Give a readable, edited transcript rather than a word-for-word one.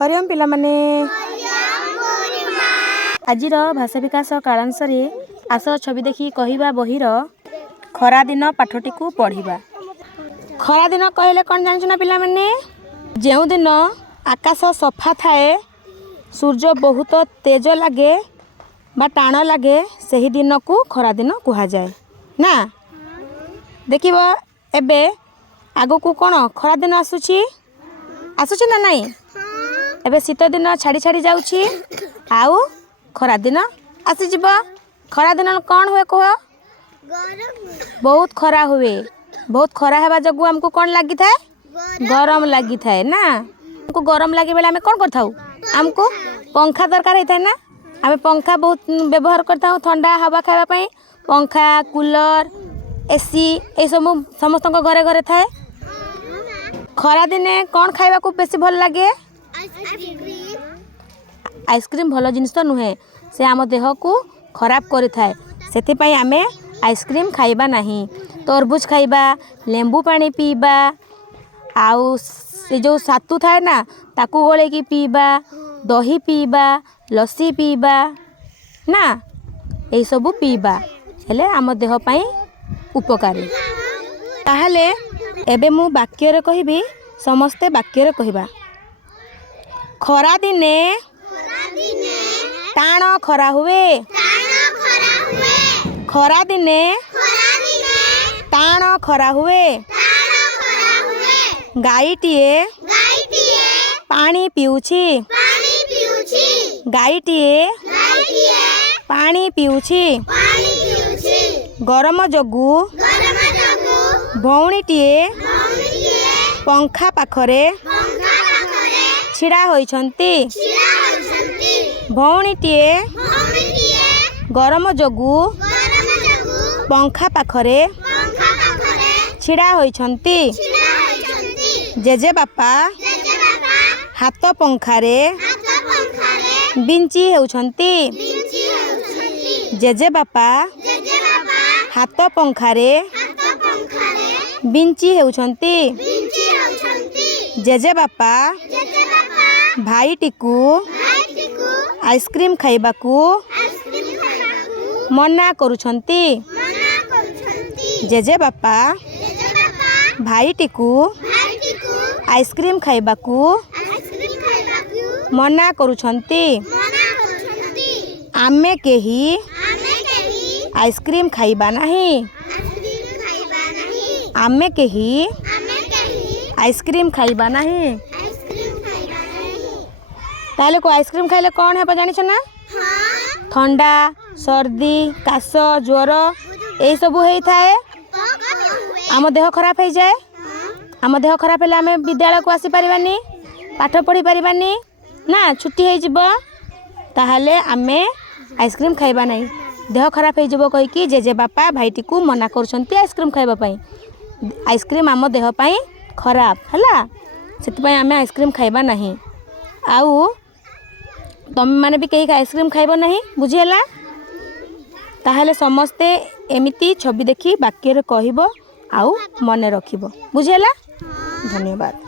हरिओम पिला माने आजिर भाषा विकास कालांश आस छवि देखी कहवा बहिर खरा दिन पाठटी को पढ़ा। खरा दिन कहले कौन जान ना पिला माने जो दिन आकाश सफा थाए सूर्य बहुत तेज लगे बा टाण लगे से दिन को खरा दिन कह जाए ना। देखिब एबे आगो को कौन खरा दिन आसुची ना नहीं। एबे शीत दिन छाड़ी छाड़ी जाउची आउ खरा दिन आसीजिब। खरा दिन कौन हुए कह बहुत खरा हुए। बहुत खरा हेबा जगु हमको कौन लगी थाए गरम लगी थाए ना। हमको गरम लगे बेले आमे कौन करथाउ हमको पंखा दरकार होता है ना। आमे पंखा बहुत व्यवहार करता ठंडा हवा खावा पाई पंखा कूलर एसी ये सब समस्त घरे घरे थाए। खरा दिने कौन खाइबा को बेसी भल लगे आइसक्रीम भल जिनिस तो नुहे से आम देह को खराब करि थाए। सेथिपाई आमे आइसक्रीम खाइबा नहीं तरबुज खाइबा लेंबू पानी पीबा आउ से जो सातु थाए ना ताकू गोले की पीबा दही पीबा लस्सी पीबा ना यही सब पीबा हेले आम देह पाई उपकारी। ताहले एबे मु वाक्य रे कहिबी समस्ते वाक्य रे कहिबा। खरा दिने टाण खरा हुए खरा दिने टाण खरा हुए गाईटीए पानी पिउछि गाईटीए पानी पिउछि गरम जगु भौणीटीए पंखा पाखरे छिड़ा होइछंती। भौणीटीए गरम जगु पंखा पाखरे छिड़ा होइछंती। जेजे बापा हाथ पंखारे बिंची हेउछंती। जेजे बापा हाथ पंखारे बिंची हेउछंती। जेजे बापा भाईटिकू आइसक्रीम खाइबाकू मना करुछंती। जेजे बापा भाईटिकू आइसक्रीम खाइबाकू मना करुछंती। आमे केही आइसक्रीम खाइबा नहीं आमे केही आइसक्रीम खाइबा नहीं। ताले को आइसक्रीम खाइले कौन है जानिछ ना ठंडा सर्दी काश ज्वर यही सब होई थाए आम देह खराब हो जाए। आम देह खराब हेले आमे विद्यालय को आसी परिबानी पाठ पढ़ी परिबानी ना छुट्टी हो जिवो। ताहले आमे आइसक्रीम खाइबा नहीं देह खराब हो जिवो कहि कि जेजे बापा भाईटी को मना करछंती आइसक्रीम खाइबा पई। आइसक्रीम आम देह पई खराब हला सेति आमे आइसक्रीम खाइबा नहीं। आउ तुम माने भी कहीं आइसक्रीम खाइब नहीं बुझीला। ताहले समस्ते एमिति छवि देखी वाक्य रे कहिबो आउ मने रखिबो बुझीला। धन्यवाद।